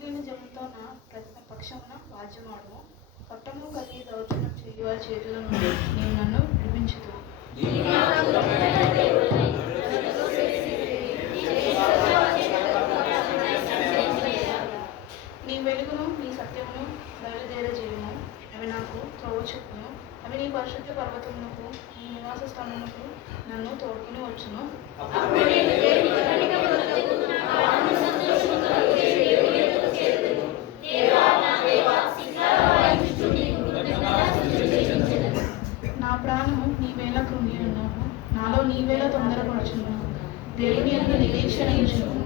మిగిలిన జనంతో నా పక్షమున వాద్యమాడుము. పట్టణము కలిగి దౌర్జన్యం చేయి వారి చేతుల నుండి నీవు నన్ను విడిపించుదు. నీ వెలుగును నీ సత్యమును బయలుదేరజేయుము. అవి నాకు త్రోవ చెప్పును. అవి నీ పరిశుద్ధ పర్వతమునకు నీ నివాస స్థలమునకు నన్ను తోడుకుని వచ్చును. నా ప్రాణము నీవేళ కృంగి ఉన్నాను, నాలో నీవేళ తొందరపడుచున్నాను. దేవుని యందు నిరీక్షణ ఉంచుము.